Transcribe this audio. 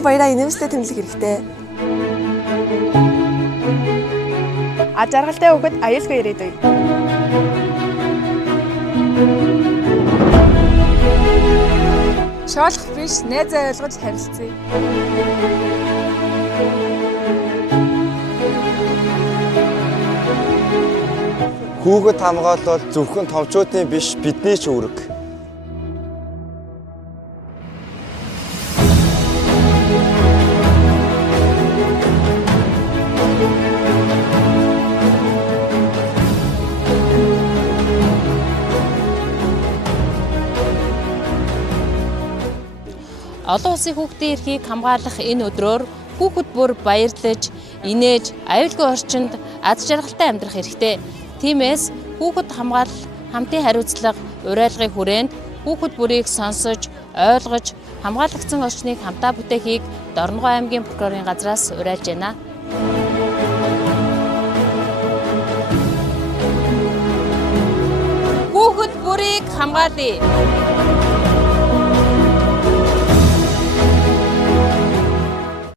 бүр баяраа инээмстэй тэмдэглэх хэрэгтэй. Жаргалтай хүүхэд аюулгүй ирээдүй. Шоолох биш, найзаа ойлгож харилцъя. Хүүхэд хамгаалал зөвхөн томчуудын биш бидний ч үүрэг. Олон улсын хүүхдийн эрхийг хамгаалах энэ өдрөөр хүүхэд бүр баярлаж, инээж, аюулгүй орчинд аз жаргалтай амьдрах хэрэгтэй. Тиймээс хүүхэд хамгаалал, хамтын хариуцлага, уриалгын хүрээнд хүүхэд бүрийг сонсож, ойлгож, хамгаалагдсан орчныг хамтаа бүтээхийг Дорногов аймгийн прокурорын газраас уриалж байна. Хүүхэд бүрийг хамгаалъя.